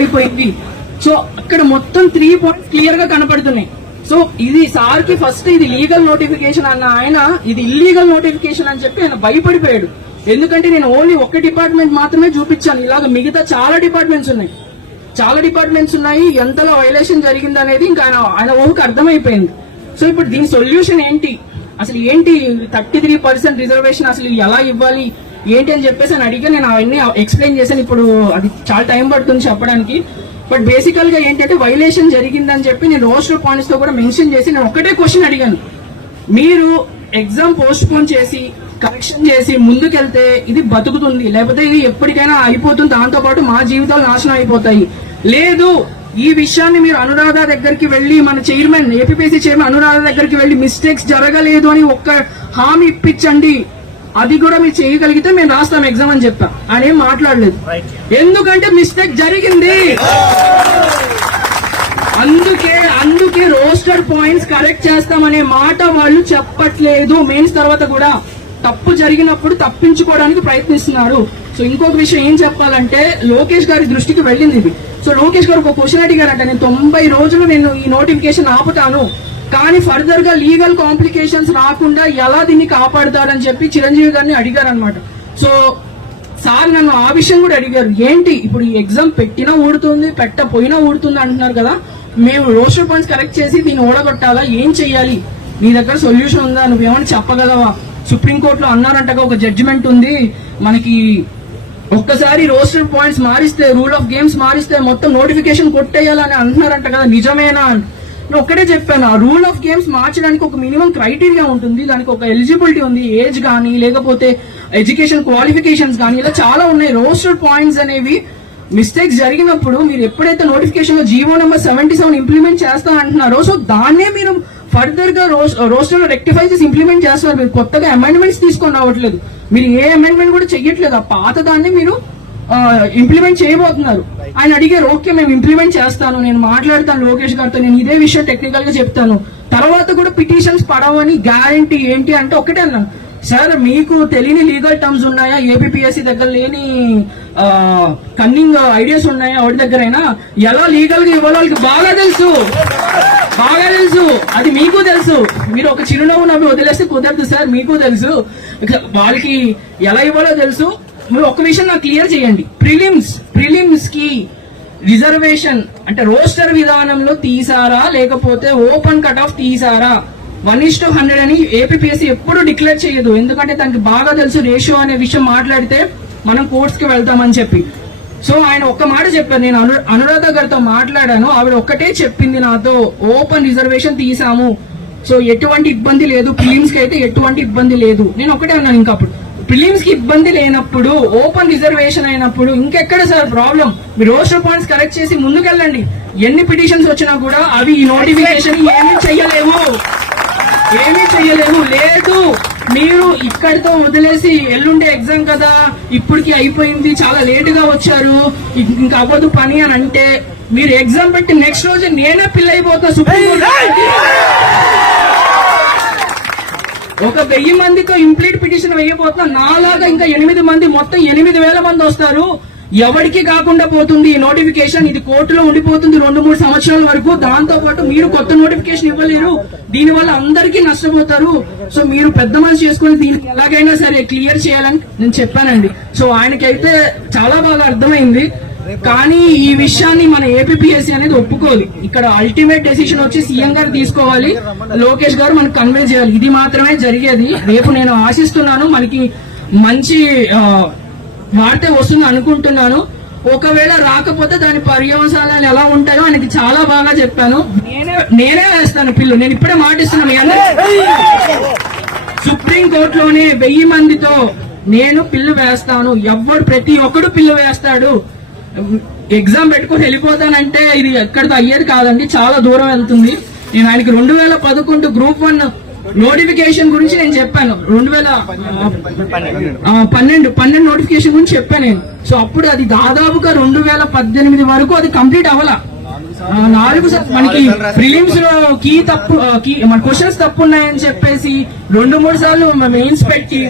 అయిపోయింది. సో అక్కడ మొత్తం త్రీ పాయింట్స్ క్లియర్గా కనపడుతున్నాయి. సో ఇది సార్కి ఫస్ట్ ఇది లీగల్ నోటిఫికేషన్ అన్న ఆయన ఇది ఇల్లీగల్ నోటిఫికేషన్ అని చెప్పి ఆయన భయపడిపోయాడు. ఎందుకంటే నేను ఓన్లీ ఒక డిపార్ట్మెంట్ మాత్రమే చూపించాను. ఇలాగ మిగతా చాలా డిపార్ట్మెంట్స్ ఉన్నాయి. చాలా డిపార్ట్మెంట్స్ ఉన్నాయి. ఎంతలో వైలేషన్ జరిగింది అనేది ఇంకా ఆయన ఆయన ఊహకు అర్థమైపోయింది. సో ఇప్పుడు దీని సొల్యూషన్ ఏంటి? అసలు ఏంటి థర్టీ త్రీ పర్సెంట్ రిజర్వేషన్ అసలు ఎలా ఇవ్వాలి? ఏంటి అని చెప్పేసి అని అడిగి నేను అవన్నీ ఎక్స్ప్లెయిన్ చేశాను. ఇప్పుడు అది చాలా టైం పడుతుంది చెప్పడానికి. బట్ బేసికల్గా ఏంటంటే వైలేషన్ జరిగిందని చెప్పి నేను రోస్టర్ పాయింట్స్తో కూడా మెన్షన్ చేసి నేను ఒక్కటే క్వశ్చన్ అడిగాను. మీరు ఎగ్జామ్ పోస్ట్ పోన్ చేసి కరెక్షన్ చేసి ముందుకెళ్తే ఇది బతుకుతుంది. లేకపోతే ఇది ఎప్పటికైనా అయిపోతుంది. దాంతో పాటు మా జీవితాలు నాశనం అయిపోతాయి. లేదు ఈ విషయాన్ని మీరు అనురాధ దగ్గరికి వెళ్ళి మన చైర్మన్ ఏపీపీసీ చైర్మన్ అనురాధ దగ్గరికి వెళ్ళి మిస్టేక్స్ జరగలేదు అని ఒక్క హామీ ఇప్పించండి. అది కూడా మీరు చేయగలిగితే మేము రాస్తాం ఎగ్జామ్ అని చెప్పా. ఆయన ఏం మాట్లాడలేదు. ఎందుకంటే మిస్టేక్ జరిగింది. అందుకే అందుకే రోస్టర్ పాయింట్స్ కరెక్ట్ చేస్తామనే మాట వాళ్ళు చెప్పట్లేదు. మెయిన్స్ తర్వాత కూడా తప్పు జరిగినప్పుడు తప్పించుకోవడానికి ప్రయత్నిస్తున్నారు. సో ఇంకొక విషయం ఏం చెప్పాలంటే లోకేష్ గారి దృష్టికి వెళ్ళింది ఇది. సో లోకేష్ గారు ఒక క్వశ్చన్ అడిగారంట నేను తొంభై రోజులు నేను ఈ నోటిఫికేషన్ ఆపుతాను. కానీ ఫర్దర్గా లీగల్ కాంప్లికేషన్స్ రాకుండా ఎలా దీన్ని కాపాడుతారని చెప్పి చిరంజీవి గారిని అడిగారనమాట సో సార్ నన్ను ఆ విషయం కూడా అడిగారు. ఏంటి? ఇప్పుడు ఈ ఎగ్జామ్ పెట్టినా ఊడుతుంది పెట్టపోయినా ఊడుతుంది అంటున్నారు కదా. మేము రోస్టర్ పాయింట్స్ కరెక్ట్ చేసి దీన్ని ఓడగొట్టాలా ఏం చెయ్యాలి? నీ దగ్గర సొల్యూషన్ ఉందా? నువ్వేమని చెప్పగలవా? సుప్రీంకోర్టులో అన్నారంటగా ఒక జడ్జిమెంట్ ఉంది. మనకి ఒక్కసారి రోస్టెడ్ పాయింట్స్ మారిస్తే రూల్ ఆఫ్ గేమ్స్ మారిస్తే మొత్తం నోటిఫికేషన్ కొట్టేయాలని అంటున్నారంట కదా నిజమేనా అని. నేను ఒక్కటే చెప్పాను ఆ రూల్ ఆఫ్ గేమ్స్ మార్చడానికి ఒక మినిమం క్రైటీరియా ఉంటుంది దానికి ఒక ఎలిజిబిలిటీ ఉంది ఏజ్ కానీ లేకపోతే ఎడ్యుకేషన్ క్వాలిఫికేషన్స్ కానీ ఇలా చాలా ఉన్నాయి. రోస్టెడ్ పాయింట్స్ అనేవి మిస్టేక్స్ జరిగినప్పుడు మీరు ఎప్పుడైతే నోటిఫికేషన్లో GO number seventy seven implement చేస్తా అంటున్నారో సో దాన్నే మీరు ఫర్దర్గా రోస్టర్లో రెక్టిఫై చేసి ఇంప్లిమెంట్ చేస్తున్నారు. మీరు కొత్తగా అమెండ్మెంట్స్ తీసుకొని రావట్లేదు. మీరు ఏ అమెండ్మెంట్ కూడా చెయ్యట్లేదు. ఆ పాత దాన్ని మీరు uh, ఇంప్లిమెంట్ చేయబోతున్నారు. ఆయన అడిగారు ఓకే మేము ఇంప్లిమెంట్ చేస్తాను. నేను మాట్లాడతాను లోకేష్ గారితో. నేను ఇదే విషయం టెక్నికల్గా చెప్తాను. తర్వాత కూడా పిటిషన్స్ పడవని గ్యారంటీ ఏంటి అంటే ఒకటే అన్నా. సార్ మీకు తెలియని లీగల్ టర్మ్స్ ఉన్నాయా? ఏపీఎస్సి దగ్గర లేని uh, కన్నింగ్ ఐడియాస్ ఉన్నాయా? వాడి దగ్గరైనా? ఎలా లీగల్గా ఇవ్వాలో వాళ్ళకి బాగా తెలుసు. తెలుసు. అది మీకు తెలుసు. మీరు ఒక చిరునవ్వు నవ్వి వదిలేస్తే కుదరదు సార్ మీకు తెలుసు. వాళ్ళకి ఎలా ఇవ్వాలో తెలుసు. మీరు ఒక విషయం నాకు క్లియర్ చేయండి. ప్రిలిమ్స్ ప్రిలిమ్స్కి రిజర్వేషన్ అంటే రోస్టర్ విధానంలో తీసారా లేకపోతే ఓపెన్ కట్ ఆఫ్ తీసారా? వన్ ఇస్ టు హండ్రెడ్ అని ఏపీఎస్సీ ఎప్పుడు డిక్లేర్ చేయదు. ఎందుకంటే తనకి బాగా తెలుసు రేషియో అనే విషయం మాట్లాడితే మనం కోర్ట్స్కి వెళ్తామని చెప్పి. సో ఆయన ఒక్క మాట చెప్పారు నేను అను అనురాధ గారితో మాట్లాడాను. ఆవిడ ఒక్కటే చెప్పింది నాతో ఓపెన్ రిజర్వేషన్ తీసాము. సో ఎటువంటి ఇబ్బంది లేదు. ప్రిలిమ్స్కి అయితే ఎటువంటి ఇబ్బంది లేదు. నేను ఒకటే అన్నాను ఇంకా అప్పుడు. ప్రిలిమ్స్కి ఇబ్బంది లేనప్పుడు ఓపెన్ రిజర్వేషన్ అయినప్పుడు ఇంకెక్కడ సార్ ప్రాబ్లం మీరు రోస్టర్ పాయింట్స్ కరెక్ట్ చేసి ముందుకెళ్ళండి. ఎన్ని పిటిషన్స్ వచ్చినా కూడా అవి ఈ నోటిఫికేషన్ ఏమీ చెయ్యలేవు. ఏమీ చెయ్యలేవు. లేదు. మీరు ఇక్కడితో వదిలేసి ఎల్లుండే ఎగ్జామ్ కదా ఇప్పటికి అయిపోయింది చాలా లేట్గా వచ్చారు ఇంకా అవ్వదు పని అని అంటే మీరు ఎగ్జామ్ పెట్టి నెక్స్ట్ రోజు నేనే పిల్ల అయిపోతా సుప్రీం ఒక వెయ్యి మందితో ఇంప్లీట్ పిటిషన్ వేయబోతున్నా నాలాగా ఇంకా ఎనిమిది మంది మొత్తం ఎనిమిది వేల మంది వస్తారు. ఎవరికి కాకుండా పోతుంది ఈ నోటిఫికేషన్ ఇది కోర్టులో ఉండిపోతుంది రెండు మూడు సంవత్సరాల వరకు. దాంతో పాటు మీరు కొత్త నోటిఫికేషన్ ఇవ్వలేరు. దీని వల్ల అందరికీ నష్టపోతారు. సో మీరు పెద్ద మనసు చేసుకుని దీనికి ఎలాగైనా సరే క్లియర్ చేయాలని నేను చెప్పానండి. సో ఆయనకైతే చాలా బాగా అర్థమైంది. కానీ ఈ విషయాన్ని మన ఏపీఎస్సీ అనేది ఒప్పుకోవాలి. ఇక్కడ అల్టిమేట్ డెసిషన్ వచ్చి సీఎం గారు తీసుకోవాలి. లోకేష్ గారు మనకు కన్వే చేయాలి. ఇది మాత్రమే జరిగేది. రేపు నేను ఆశిస్తున్నాను. మనకి మంచి వార్త వస్తుంది అనుకుంటున్నాను. ఒకవేళ రాకపోతే దాని పర్యవసానాలు ఎలా ఉంటాయో ఆయనకి చాలా బాగా చెప్పాను. నేనే నేనే వేస్తాను పిల్లు. నేను ఇప్పుడే మాటిస్తున్నాను. సుప్రీం కోర్టులోనే వెయ్యి మందితో నేను పిల్లు వేస్తాను. ఎవ్వడు ప్రతి ఒక్కడు పిల్లు వేస్తాడు. ఎగ్జామ్ పెట్టుకుని వెళ్ళిపోతానంటే ఇది ఎక్కడితో అయ్యేది కాదండి. చాలా దూరం వెళ్తుంది. నేను ఆయనకి రెండు వేల పదకొండు గ్రూప్ వన్ నోటిఫికేషన్ గురించి నేను చెప్పాను. రెండు వేల పన్నెండు పన్నెండు నోటిఫికేషన్ గురించి చెప్పాను నేను. సో అప్పుడు అది దాదాపుగా రెండు వేల పద్దెనిమిది వరకు అది కంప్లీట్ అవ్వాల. నాలుగు మనకి ప్రిలిమ్స్లో కీ తప్పు కీ మన క్వశ్చన్స్ తప్పు ఉన్నాయని చెప్పేసి రెండు మూడు సార్లు మెయిన్స్ పెట్టి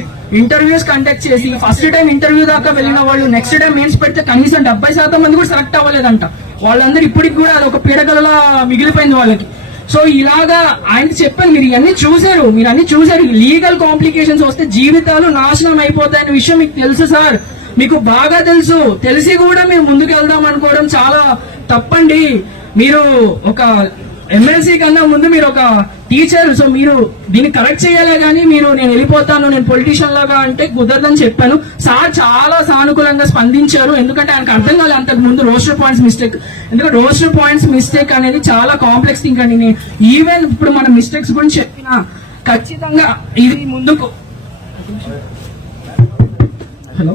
ఇంటర్వ్యూస్ కండక్ట్ చేసి ఫస్ట్ టైం ఇంటర్వ్యూ దాకా వెళ్ళిన వాళ్ళు నెక్స్ట్ టైం మెయిన్స్ పెడితే కనీసం డెబ్బై శాతం మంది కూడా సెలెక్ట్ అవ్వలేదంట. వాళ్ళందరూ ఇప్పటికి కూడా అది ఒక పీడకలలా మిగిలిపోయింది వాళ్ళకి. సో ఇలాగా ఆయన చెప్పాను మీరు ఇవన్నీ చూశారు మీరు అన్ని చూశారు. లీగల్ కాంప్లికేషన్స్ వస్తే జీవితాలు నాశనం అయిపోతాయనే విషయం మీకు తెలుసు సార్. మీకు బాగా తెలుసు. తెలిసి కూడా మీరు ముందుకు వెళ్దాం అనుకోవడం చాలా తప్పండి. మీరు ఒక ఎమ్మెల్సీ కన్నా ముందు మీరు ఒక టీచర్ సో మీరు దీన్ని కరెక్ట్ చేయాలే కానీ మీరు నేను వెళ్ళిపోతాను నేను పొలిటీషియన్ లాగా అంటే కుదరదని చెప్పాను. సార్ చాలా సానుకూలంగా స్పందించారు. ఎందుకంటే ఆయనకు అర్థం కాలేదు అంతకు ముందు రోస్టర్ పాయింట్స్ మిస్టేక్ ఎందుకంటే రోస్టర్ పాయింట్స్ మిస్టేక్ అనేది చాలా కాంప్లెక్స్ థింగ్ అండి. నేను ఈవెన్ ఇప్పుడు మన మిస్టేక్స్ గురించి చెప్పిన ఖచ్చితంగా ఇది ముందుకు. హలో?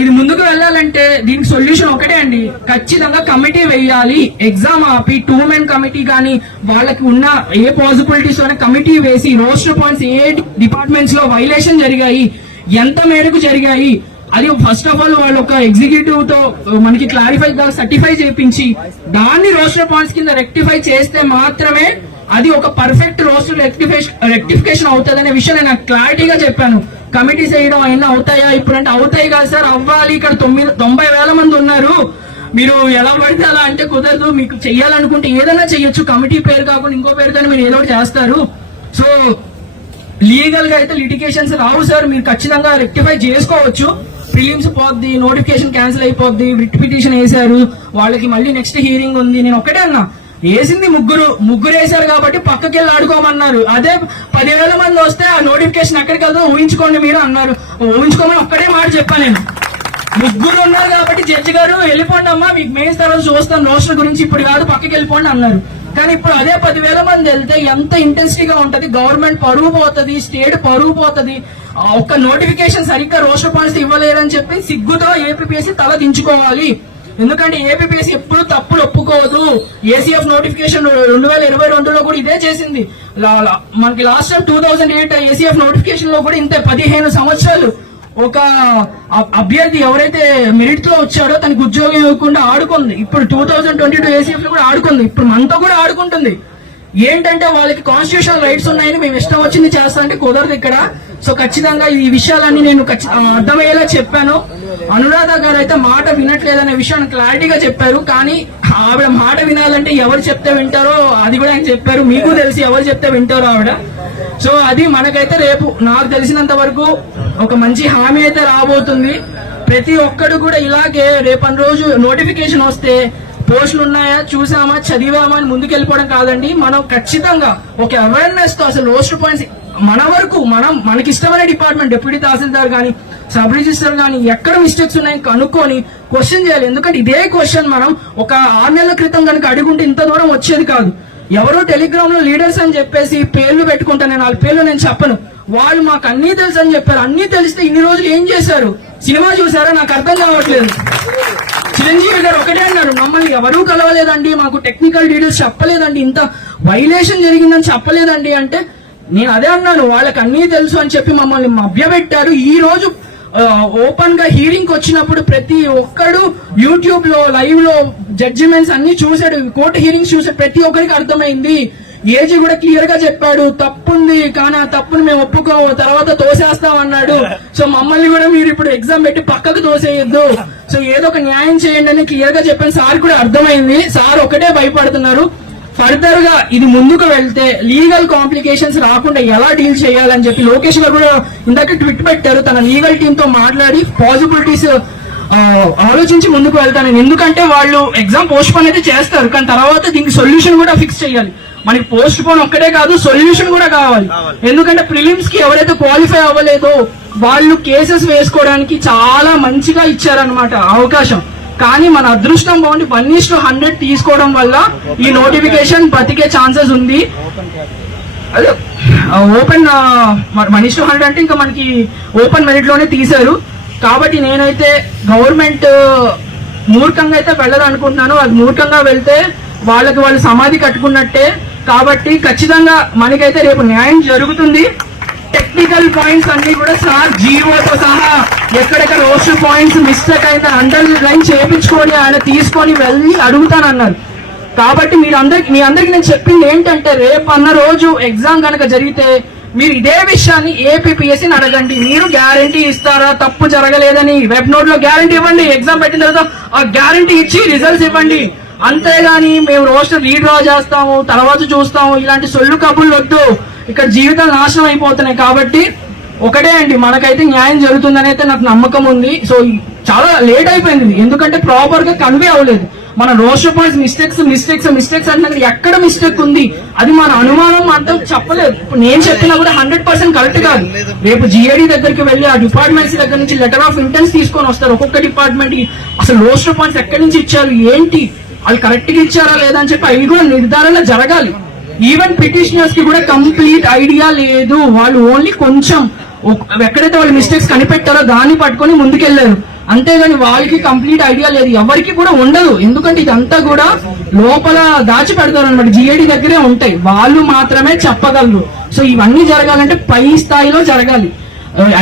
ఇది ముందుకు వెళ్ళాలంటే దీనికి సొల్యూషన్ ఒకటే అండి. ఖచ్చితంగా కమిటీ వేయాలి. ఎగ్జామ్ ఆపి టూ మెన్ కమిటీ కానీ వాళ్ళకి ఉన్న ఏ పాసిబిలిటీస్ కమిటీ వేసి రోస్టర్ పాయింట్స్ ఏ డిపార్ట్మెంట్స్లో వైలేషన్ జరిగాయి ఎంత మేరకు జరిగాయి అది ఫస్ట్ ఆఫ్ ఆల్ వాళ్ళు ఒక ఎగ్జిక్యూటివ్తో మనకి క్లారిఫై సర్టిఫై చేయించి దాన్ని రోస్టర్ పాయింట్స్ కింద రెక్టిఫై చేస్తే మాత్రమే అది ఒక పర్ఫెక్ట్ రోస్టర్ రెక్టిఫికేషన్ రెక్టిఫికేషన్ అవుతుంది అనే విషయం నేను క్లారిటీగా చెప్పాను. కమిటీ చేయడం అయినా అవుతాయా? ఇప్పుడంటే అవుతాయి కదా సార్ అవ్వాలి. ఇక్కడ తొమ్మిది తొంభై వేల మంది ఉన్నారు. మీరు ఎలా పడితే అలా అంటే కుదరదు. మీకు చెయ్యాలనుకుంటే ఏదైనా చెయ్యొచ్చు. కమిటీ పేరు కాకుండా ఇంకో పేరుతో మీరు ఏదో ఒకటి చేస్తారు. సో లీగల్గా అయితే లిటికేషన్స్ రావు సార్. మీరు ఖచ్చితంగా రెక్టిఫై చేసుకోవచ్చు. ప్రిలిమ్స్ పోద్ది నోటిఫికేషన్ క్యాన్సిల్ అయిపోద్ది రిట్ పిటిషన్ వేశారు. వాళ్ళకి మళ్ళీ నెక్స్ట్ హీరింగ్ ఉంది. నేను ఒకటే అన్నా. వేసింది ముగ్గురు ముగ్గురు వేశారు కాబట్టి పక్కకి వెళ్ళి ఆడుకోమన్నారు. అదే పదివేల మంది వస్తే ఆ నోటిఫికేషన్ ఎక్కడికి వెళ్తా ఊహించుకోండి మీరు అన్నారు. ఊహించుకోమని ఒక్కడే మాట చెప్పాను నేను. ముగ్గురు ఉన్నారు కాబట్టి జడ్జి గారు వెళ్ళిపోండి అమ్మా మీకు మెయిన్స్ తర్వాత చూస్తాం. రోస్టర్ గురించి ఇప్పుడు కాదు పక్కకి వెళ్ళిపోండి అన్నారు. కానీ ఇప్పుడు అదే పదివేల మంది వెళ్తే ఎంత ఇంటెన్సిటీగా ఉంటది? గవర్నమెంట్ పరువు పోతుంది స్టేట్ పరువు పోతుంది. ఒక్క నోటిఫికేషన్ సరిగ్గా రోస్టర్ పాయింట్స్ ఇవ్వలేరని చెప్పి సిగ్గుతో ఏపీపీఎస్సీ తల దించుకోవాలి. ఎందుకంటే ఏపీపీఎస్సీ ఎప్పుడు తప్పులు ఒప్పుకోదు. ఏసీఎఫ్ నోటిఫికేషన్ రెండు వేల ఇరవై రెండులో కూడా ఇదే చేసింది. మనకి last time two thousand eight ACF నోటిఫికేషన్లో కూడా ఇంత పదిహేను సంవత్సరాలు ఒక అభ్యర్థి ఎవరైతే మెరిట్లో వచ్చాడో తనకి ఉద్యోగం ఇవ్వకుండా ఆడుకుంది. ఇప్పుడు two thousand twenty two ACF కూడా ఆడుకుంది. ఇప్పుడు మనతో కూడా ఆడుకుంటుంది. ఏంటంటే వాళ్ళకి కాన్స్టిట్యూషనల్ రైట్స్ ఉన్నాయని మేము ఇష్టం వచ్చింది చేస్తా అంటే కుదరదు ఇక్కడ. సో ఖచ్చితంగా ఈ విషయాలన్నీ నేను అర్థమయ్యేలా చెప్పాను. అనురాధ గారు అయితే మాట వినట్లేదనే విషయాన్ని క్లారిటీగా చెప్పారు. కానీ ఆవిడ మాట వినాలంటే ఎవరు చెప్తే వింటారో అది కూడా ఆయన చెప్పారు. మీకు తెలిసి ఎవరు చెప్తే వింటారో ఆవిడ. సో అది మనకైతే రేపు నాకు తెలిసినంత వరకు ఒక మంచి హామీ అయితే రాబోతుంది. ప్రతి ఒక్కడు కూడా ఇలాగే రేపటి రోజు నోటిఫికేషన్ వస్తే పోస్టులు ఉన్నాయా చూసామా చదివామా అని ముందుకెళ్ళిపోవడం కాదండి. మనం ఖచ్చితంగా ఒక అవేర్నెస్తో అసలు రోస్టర్ పాయింట్స్ మన వరకు మనం మనకి ఇష్టమైన డిపార్ట్మెంట్ డిప్యూటీ తహసీల్దార్ కానీ సబ్ రిజిస్టర్ కానీ ఎక్కడ మిస్టేక్స్ ఉన్నాయని కనుక్కొని క్వశ్చన్ చేయాలి. ఎందుకంటే ఇదే క్వశ్చన్ మనం ఒక ఆరు నెలల క్రితం కనుక అడుగుంటే ఇంత దూరం వచ్చేది కాదు. ఎవరో టెలిగ్రామ్లో లీడర్స్ అని చెప్పేసి పేర్లు పెట్టుకుంటా నేను వాళ్ళ పేర్లు నేను చెప్పను. వాళ్ళు మాకు అన్నీ తెలుసు అని చెప్పారు. అన్నీ తెలిస్తే ఇన్ని రోజులు ఏం చేశారు? సినిమా చూసారా నాకు అర్థం కావట్లేదు. చిరంజీవి గారు ఒకటే అన్నారు మమ్మల్ని ఎవరూ కలవలేదండి మాకు టెక్నికల్ డీటెయిల్స్ చెప్పలేదండి ఇంత వైలేషన్ జరిగిందని చెప్పలేదండి. అంటే నేను అదే అన్నాను వాళ్ళకి అన్నీ తెలుసు అని చెప్పి మమ్మల్ని మభ్యపెట్టారు. ఈ రోజు ఓపెన్గా హీరింగ్ వచ్చినప్పుడు ప్రతి ఒక్కడు యూట్యూబ్లో లైవ్లో జడ్జిమెంట్స్ అన్ని చూసాడు కోర్టు హీరింగ్స్ చూసాడు ప్రతి ఒక్కరికి అర్థమైంది. ఏజీ కూడా క్లియర్గా చెప్పాడు. తప్పుంది కానీ ఆ తప్పుని మేము ఒప్పుకో తర్వాత తోసేస్తాం అన్నాడు. సో మమ్మల్ని కూడా మీరు ఇప్పుడు ఎగ్జామ్ పెట్టి పక్కకు తోసేయొద్దు. సో ఏదో ఒక న్యాయం చేయండి అని క్లియర్గా చెప్పాను. సార్ కూడా అర్థమైంది. సార్ ఒకటే భయపడుతున్నారు. ఫర్దర్గా ఇది ముందుకు వెళ్తే లీగల్ కాంప్లికేషన్స్ రాకుండా ఎలా డీల్ చేయాలని చెప్పి లోకేష్ గారు కూడా ఇందాక ట్విట్ పెట్టారు. తన లీగల్ టీమ్తో మాట్లాడి పాసిబిలిటీస్ ఆలోచించి ముందుకు వెళ్తాను ఎందుకంటే వాళ్ళు ఎగ్జామ్ పోస్ట్ పోన్ అయితే చేస్తారు కానీ తర్వాత దీనికి సొల్యూషన్ కూడా ఫిక్స్ చేయాలి. మనకి పోస్ట్ పోన్ ఒక్కటే కాదు సొల్యూషన్ కూడా కావాలి. ఎందుకంటే ప్రిలిమ్స్కి ఎవరైతే క్వాలిఫై అవ్వలేదో వాళ్ళు కేసెస్ వేసుకోవడానికి చాలా మంచిగా ఇచ్చారనమాట అవకాశం. కానీ మన అదృష్టం బాగుండి వన్ ఈస్ టు హండ్రెడ్ తీసుకోవడం వల్ల ఈ నోటిఫికేషన్ బతికే ఛాన్సెస్ ఉంది. అదే open one is to hundred అంటే ఇంకా మనకి ఓపెన్ మెరిట్లోనే తీశారు. కాబట్టి నేనైతే గవర్నమెంట్ మూర్ఖంగా అయితే వెళ్ళదు అనుకుంటున్నాను అది మూర్ఖంగా వెళ్తే వాళ్ళకి వాళ్ళు సమాధి కట్టుకున్నట్టే. కాబట్టి ఖచ్చితంగా మనకైతే రేపు న్యాయం జరుగుతుంది. టెక్నికల్ పాయింట్స్ అన్ని కూడా సార్ జీవోతో సహా ఎక్కడెక్కడ రోస్టర్ పాయింట్స్ మిస్టేక్ అయితే అండర్ లైన్ చేయించుకొని ఆయన తీసుకొని వెళ్ళి అడుగుతానన్నారు కాబట్టి మీరు అందరికి మీ అందరికి నేను చెప్పింది ఏంటంటే రేపు అన్న రోజు ఎగ్జామ్ కనుక జరిగితే మీరు ఇదే విషయాన్ని ఏపీఎస్సీని అడగండి. మీరు గ్యారంటీ ఇస్తారా? తప్పు జరగలేదని వెబ్ నోట్లో గ్యారంటీ ఇవ్వండి. ఎగ్జామ్ పెట్టిన తర్వాత ఆ గ్యారంటీ ఇచ్చి రిజల్ట్స్ ఇవ్వండి. అంతేగాని మేము రోస్టర్ రీడ్రా చేస్తాము తర్వాత చూస్తాము. ఇలాంటి సొల్లు కబుర్లు వద్దు. ఇక్కడ జీవితాలు నాశనం అయిపోతున్నాయి కాబట్టి ఒకటే అండి మనకైతే న్యాయం జరుగుతుందని అయితే నాకు నమ్మకం ఉంది. సో చాలా లేట్ అయిపోయింది ఇది. ఎందుకంటే ప్రాపర్గా కన్వే అవ్వలేదు. మన roster points mistakes mistakes mistakes అంటే ఎక్కడ మిస్టేక్ ఉంది? అది మన అనుమానం అంతా చెప్పలేదు. ఇప్పుడు నేను చెప్పినా కూడా హండ్రెడ్ పర్సెంట్ కరెక్ట్ కాదు. రేపు జిఐడి దగ్గరికి వెళ్ళి ఆ డిపార్ట్మెంట్స్ దగ్గర నుంచి లెటర్ ఆఫ్ ఇంటెన్స్ తీసుకొని వస్తారు. ఒక్కొక్క డిపార్ట్మెంట్కి అసలు రోస్టర్ పాయింట్స్ ఎక్కడి నుంచి ఇచ్చారు? ఏంటి? వాళ్ళు కరెక్ట్గా ఇచ్చారా లేదా అని చెప్పి అవి కూడా నిర్ధారణ జరగాలి. ఈవెన్ పిటిషనర్స్కి కూడా కంప్లీట్ ఐడియా లేదు. వాళ్ళు ఓన్లీ కొంచెం ఎక్కడైతే వాళ్ళు మిస్టేక్స్ కనిపెట్టారో దాన్ని పట్టుకొని ముందుకెళ్ళారు అంతేగాని వాళ్ళకి కంప్లీట్ ఐడియా లేదు. ఎవరికి కూడా ఉండదు. ఎందుకంటే ఇదంతా కూడా లోపల దాచి పెడతారు అనమాట జిఐడి దగ్గరే ఉంటాయి. వాళ్ళు మాత్రమే చెప్పగలరు. సో ఇవన్నీ జరగాలంటే పై స్థాయిలో జరగాలి.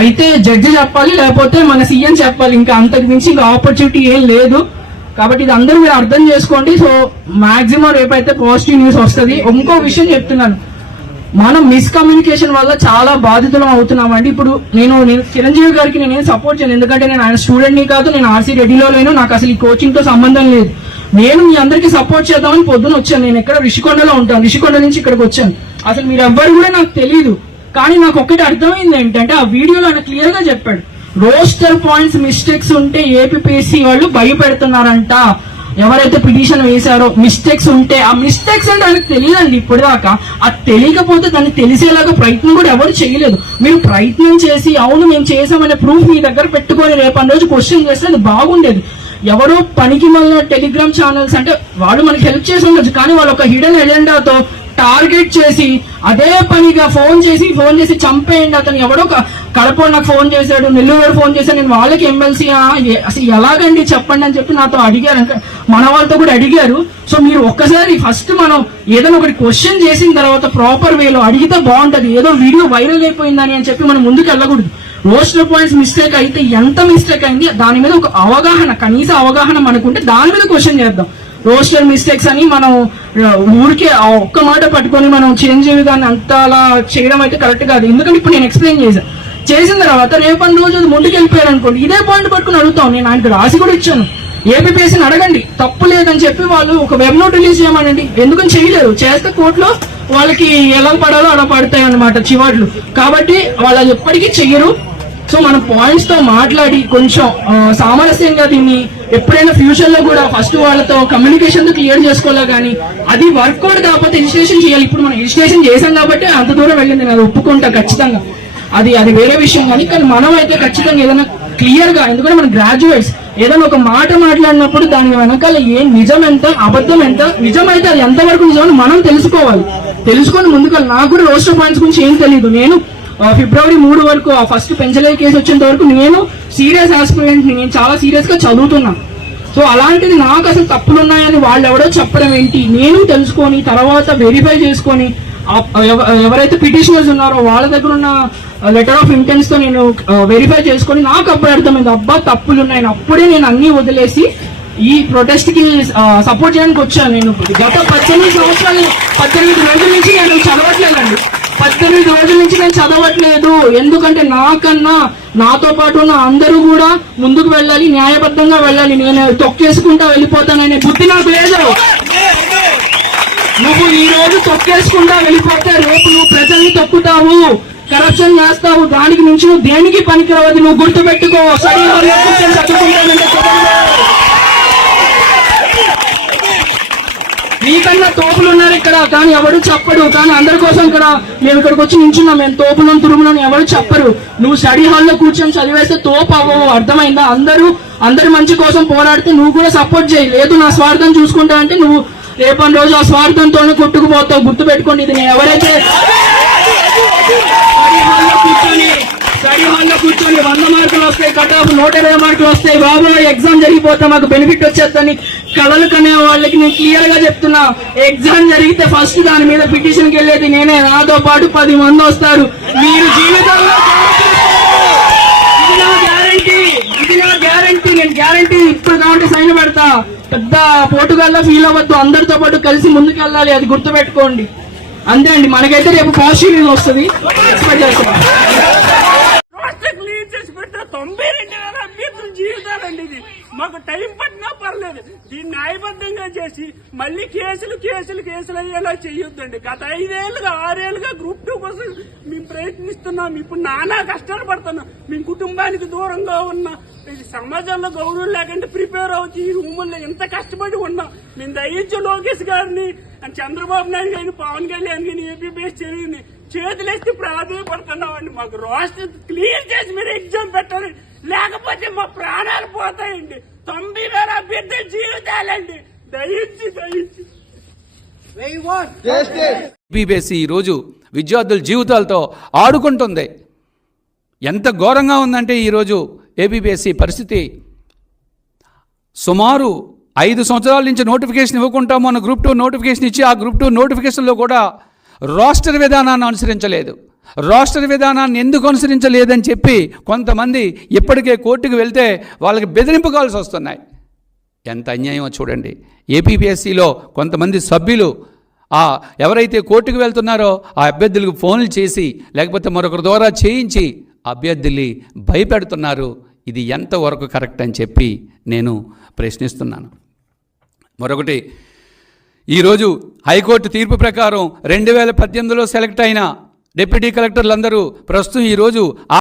అయితే జడ్జి చెప్పాలి లేకపోతే మన సీఎం చెప్పాలి. ఇంకా అంతకు మించి ఇంకా ఆపర్చునిటీ ఏం లేదు. కాబట్టి ఇది అందరూ మీరు అర్థం చేసుకోండి. సో మాక్సిమం రేపైతే పాజిటివ్ న్యూస్ వస్తుంది. ఇంకో విషయం చెప్తున్నాను. మనం మిస్కమ్యూనికేషన్ వల్ల చాలా బాధితులం అవుతున్నామండి. ఇప్పుడు నేను నేను చిరంజీవి గారికి నేను సపోర్ట్ చేయను. ఎందుకంటే నేను ఆయన స్టూడెంట్ని కాదు నేను ఆర్సీ రెడీలో లేను. నాకు అసలు ఈ కోచింగ్తో సంబంధం లేదు. నేను మీ అందరికి సపోర్ట్ చేద్దామని పొద్దున వచ్చాను. నేను ఎక్కడ రిషికొండలో ఉంటాను. రిషికొండ నుంచి ఇక్కడికి వచ్చాను. అసలు మీరు ఎవ్వరు కూడా నాకు తెలియదు కానీ నాకు ఒకటి అర్థమైంది ఏంటంటే ఆ వీడియోలో ఆయన క్లియర్గా చెప్పాడు. రోస్టర్ పాయింట్స్ మిస్టేక్స్ ఉంటే ఏపీఎస్సీ వాళ్ళు భయపెడుతున్నారంట. ఎవరైతే పిటిషన్ వేశారో మిస్టేక్స్ ఉంటే ఆ మిస్టేక్స్ అంటే ఆయనకు తెలియదండి ఇప్పటిదాకా. అది తెలియకపోతే దాన్ని తెలిసేలాగా ప్రయత్నం కూడా ఎవరు చేయలేదు. మీరు ప్రయత్నం చేసి అవును మేము చేసామనే ప్రూఫ్ మీ దగ్గర పెట్టుకొని రేపటి రోజు క్వశ్చన్ చేస్తే అది బాగుండేది. ఎవరో పనికి మళ్ళీ టెలిగ్రామ్ ఛానల్స్ అంటే వాడు మనకి హెల్ప్ చేసి ఉండొచ్చు కానీ వాళ్ళు ఒక హిడెన్ ఎజెండాతో టార్గెట్ చేసి అదే పనిగా ఫోన్ చేసి ఫోన్ చేసి చంపేయండి అతను ఎవడో కడప నాకు ఫోన్ చేశాడు నెల్లూరు ఫోన్ చేశాడు. నేను వాళ్ళకి ఎమ్మెల్సీ అసలు ఎలాగండి చెప్పండి అని చెప్పి నాతో అడిగారు. అంటే మన వాళ్ళతో కూడా అడిగారు. సో మీరు ఒక్కసారి ఫస్ట్ మనం ఏదైనా ఒకటి క్వశ్చన్ చేసిన తర్వాత ప్రాపర్ వేలో అడిగితే బాగుంటుంది. ఏదో వీడియో వైరల్ అయిపోయిందని అని చెప్పి మనం ముందుకు వెళ్ళకూడదు. రోస్టర్ పాయింట్స్ మిస్టేక్ అయితే ఎంత మిస్టేక్ అయింది దాని మీద ఒక అవగాహన కనీస అవగాహన మనకుంటే దాని మీద క్వశ్చన్ చేద్దాం. రోస్టర్ మిస్టేక్స్ అని మనం ఊరికే ఆ ఒక్క మాట పట్టుకొని మనం చేంజ్ దాన్ని అంత అలా చేయడం అయితే కరెక్ట్ కాదు. ఎందుకంటే ఇప్పుడు నేను ఎక్స్ప్లెయిన్ చేశాను చేసిన తర్వాత రేపటి రోజు అది అనుకోండి. ఇదే పాయింట్ పట్టుకుని అడుగుతాం. నేను ఆయనకు రాసి కూడా ఇచ్చాను. ఏపీపీఎస్సీని అడగండి. తప్పు లేదని చెప్పి వాళ్ళు ఒక వెబ్ నోట్ రిలీజ్ చేయమనండి. ఎందుకని చేయలేరు. చేస్తే కోర్టులో వాళ్ళకి ఎలా పడాలో అలా పడతాయి అనమాట చివాట్లు. కాబట్టి వాళ్ళు ఎప్పటికీ చెయ్యరు. సో మన పాయింట్స్తో మాట్లాడి కొంచెం సామరస్యంగా దీన్ని ఎప్పుడైనా ఫ్యూచర్లో కూడా ఫస్ట్ వాళ్ళతో కమ్యూనికేషన్తో క్లియర్ చేసుకోలే కానీ అది వర్క్ కూడా కాకపోతే రిజిస్ట్రేషన్ చేయాలి. ఇప్పుడు మనం రిజిస్ట్రేషన్ చేసాం కాబట్టి అంత దూరం వెళ్ళింది నేను ఒప్పుకుంటా ఖచ్చితంగా. అది అది వేరే విషయం కానీ కానీ మనం అయితే ఖచ్చితంగా ఏదైనా క్లియర్గా ఎందుకంటే మన గ్రాడ్యుయేట్స్ ఏదైనా ఒక మాట మాట్లాడినప్పుడు దాని వెనకాల ఏం నిజం ఎంత అబద్ధం ఎంత నిజమైతే అది ఎంతవరకు నిజమని మనం తెలుసుకోవాలి. తెలుసుకొని ముందుకు నాకు కూడా రోస్టర్ పాయింట్స్ గురించి ఏం తెలియదు నేను ఫిబ్రవరి మూడు వరకు ఆ ఫస్ట్ పెంచలే కేసు వచ్చేంత వరకు నేను సీరియస్ ఆస్పిరెంట్ నేను చాలా సీరియస్గా చదువుతున్నాను సో అలాంటిది నాకు అసలు తప్పులు ఉన్నాయని వాళ్ళు ఎవడో చెప్పడం ఏంటి? నేను తెలుసుకొని తర్వాత వెరిఫై చేసుకొని ఎవరైతే పిటిషనర్స్ ఉన్నారో వాళ్ళ దగ్గర ఉన్న లెటర్ ఆఫ్ ఇంటెన్స్తో నేను వెరిఫై చేసుకొని నాకు అప్పుడు అర్థమైంది అబ్బా తప్పులు ఉన్నాయి. అప్పుడే నేను అన్ని వదిలేసి ఈ ప్రొటెస్ట్కి సపోర్ట్ చేయడానికి వచ్చాను. నేను గత పద్దెనిమిది సంవత్సరాలు పద్దెనిమిది రోజుల నుంచి నేను చదవట్లేదండి. పద్దెనిమిది రోజుల నుంచి నేను చదవట్లేదు. ఎందుకంటే నాకన్నా నాతో పాటు ఉన్న అందరూ కూడా ముందుకు వెళ్ళాలి న్యాయబద్ధంగా వెళ్ళాలి. నేను తొక్కేసుకుంటా వెళ్ళిపోతాననే బుద్ధి నాకు లేదు. నువ్వు ఈ రోజు తొక్కేసుకుంటా వెళ్ళిపోతే రేపు నువ్వు ప్రజల్ని తొక్కుతావు. కరప్షన్ చేస్తావు దానికి నుంచి నువ్వు దేనికి పనికిరావద్దు? నువ్వు గుర్తు పెట్టుకో నీకన్నా తోపులు ఉన్నారు ఇక్కడ. కానీ ఎవడు చెప్పడు. కానీ అందరి కోసం ఇక్కడ మేము ఇక్కడికి వచ్చి నించున్నాం. మేము తోపులను తురుములను ఎవరు చెప్పరు. నువ్వు స్టడీ హాల్లో కూర్చొని చదివేస్తే తోపు అవ్వవు. అర్థమైందా? అందరూ అందరి మంచి కోసం పోరాడితే నువ్వు కూడా సపోర్ట్ చేయి. లేదు నా స్వార్థం చూసుకుంటా అంటే నువ్వు రేపటి రోజు ఆ స్వార్థంతోనే కొట్టుకుపోతావు గుర్తు పెట్టుకోండి ఇది నేను ఎవరైతే కూర్చొని స్టడీ హాల్లో కూర్చొని వంద మార్కులు వస్తాయి కట్ ఆఫ్ నూట ఇరవై మార్కులు వస్తాయి బాబు ఎగ్జామ్ జరిగిపోతే మాకు బెనిఫిట్ వచ్చేద్దని కళలు కనే వాళ్ళకి నేను క్లియర్గా చెప్తున్నా. ఎగ్జామ్ జరిగితే ఫస్ట్ దాని మీద పిటిషన్కి వెళ్ళేది నేనే నాతో పాటు పది మంది వస్తారు. మీరు జీవితంలో ఇది నా గ్యారంటీ ఇది నా గ్యారంటీ ఇప్పుడు కాబట్టి సైన్ పెడతా. పెద్ద పోటుగాల్లో ఫీల్ అవ్వద్దు. అందరితో పాటు కలిసి ముందుకు వెళ్ళాలి అది గుర్తుపెట్టుకోండి. అంతే అండి. మనకైతే రేపు పాజిటివ్ న్యూస్ వస్తుంది. ఎక్స్పెక్ట్ చేస్తాం. చేసి తొంభై రెండు వేల అభ్యర్థుల జీవితాలండి ఇది. మాకు టైం పట్టినా పర్లేదు. దీన్ని న్యాయబద్ధంగా చేసి మళ్ళీ కేసులు కేసులు కేసులు అయ్యేలా చేయొద్దండి. గత ఐదేళ్ళుగా ఆరేళ్ళుగా గ్రూప్ టూ కోసం మేము ప్రయత్నిస్తున్నాం ఇప్పుడు నానా కష్టాలు పడుతున్నాం మేము కుటుంబానికి దూరంగా ఉన్న ఇది సమాజంలో గౌరవం లేకుండా ప్రిపేర్ అవుతూ ఈ రూముల్లో ఎంత కష్టపడి ఉన్నాం మేము దయించు లోకేష్ గారిని చంద్రబాబు నాయుడు గారిని పవన్ కళ్యాణ్ గారిని ఏపీ బేస్ చర్యని చేతులేసి ప్రాధాన్యపడుతున్నామండి మాకు రాష్ట్రం క్లియర్ చేసి మీరు ఎగ్జామ్ పెట్టాలి లేకపోతే మా ప్రాణాలు పోతాయండి. తొంభై వేల అభ్యర్థుల జీవితాలండి. దయించి దయించి బీబీఎస్సీ ఈరోజు విద్యార్థుల జీవితాలతో ఆడుకుంటుంది. ఎంత ఘోరంగా ఉందంటే ఈరోజు ఏబీపీఎస్సీ పరిస్థితి. సుమారు ఐదు సంవత్సరాల నుంచి నోటిఫికేషన్ ఇవ్వకుండా మొన్న గ్రూప్ టూ నోటిఫికేషన్ ఇచ్చి ఆ గ్రూప్ టూ నోటిఫికేషన్లో కూడా రాస్టర్ విధానాన్ని అనుసరించలేదు. రాస్టర్ విధానాన్ని ఎందుకు అనుసరించలేదని చెప్పి కొంతమంది ఇప్పటికే కోర్టుకు వెళ్తే వాళ్ళకి బెదిరింపు కాల్స్ వస్తున్నాయి. ఎంత అన్యాయమో చూడండి. ఏపీపీఎస్సీలో కొంతమంది సభ్యులు ఆ ఎవరైతే కోర్టుకు వెళ్తున్నారో ఆ అభ్యర్థులకు ఫోన్లు చేసి లేకపోతే మరొకరి ద్వారా చేయించి అభ్యర్థుల్ని భయపెడుతున్నారు. ఇది ఎంతవరకు కరెక్ట్ అని చెప్పి నేను ప్రశ్నిస్తున్నాను. మరొకటి ఈరోజు హైకోర్టు తీర్పు ప్రకారం రెండు వేల పద్దెనిమిదిలో సెలెక్ట్ అయిన డిప్యూటీ కలెక్టర్లందరూ ప్రస్తుతం ఈరోజు